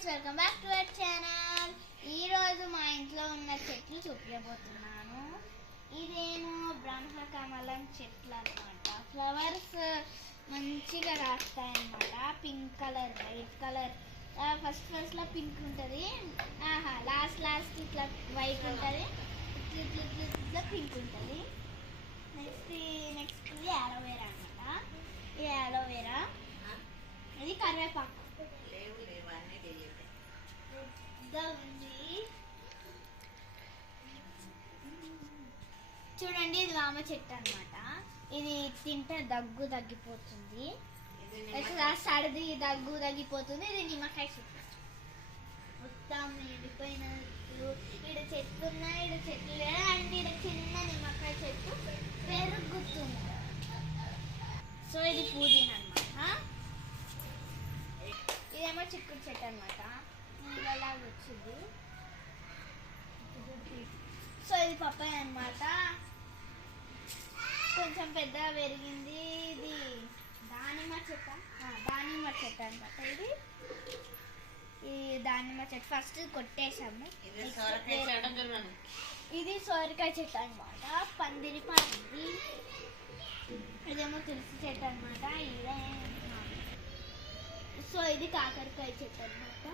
Friends, welcome back to our channel. ఈరోజు మా ఇంట్లో ఉన్న చెట్లు చూపించబోతున్నాను. ఇదేమో బ్రహ్మకమలం చెట్లు అనమాట. ఫ్లవర్స్ మంచిగా రాస్తాయి అన్నమాట. Pink colour, white colour. ఫస్ట్లో పింక్ ఉంటుంది, లాస్ట్ ఇట్లా వైట్ ఉంటుంది, ఇట్లా పింక్ ఉంటుంది. నెక్స్ట్ ఇది అలోవేరా అనమాట. ఇది అలోవేరా, ఇది కరివేపాకు ఉంది. చూడండి, ఇది వామ చెట్టు అనమాట. ఇది తింటే దగ్గు తగ్గిపోతుంది, సర్ది దగ్గు తగ్గిపోతుంది. ఇది నిమ్మకాయ చెట్టు. మొత్తం ఎండిపోయినట్టు ఇక్కడ చెట్లు ఉన్నాయి, ఇక్కడ చెట్లు లేదా అండ్ ఇక్కడ చిన్న నిమ్మకాయ చెట్టు పెరుగుతుంది. సో ఇది పుదీనా అనమాట. ఇదేమో చిక్కుడు చెట్టు అనమాట. నీళ్ళలాగా వచ్చింది. సో ఇది పప్పాయ అనమాట. కొంచెం పెద్దగా పెరిగింది. ఇది దానిమ్మ చెట్టు అనమాట. ఇది దానిమ్మ చెట్టు. ఫస్ట్ కొట్టేసాము. ఇది సోరకాయ చెట్టు అనమాట. పందిరి పంది. ఇదేమో తులసి చెట్టు అనమాట. సో ఇది కాకరకాయ చెట్టు అనమాట.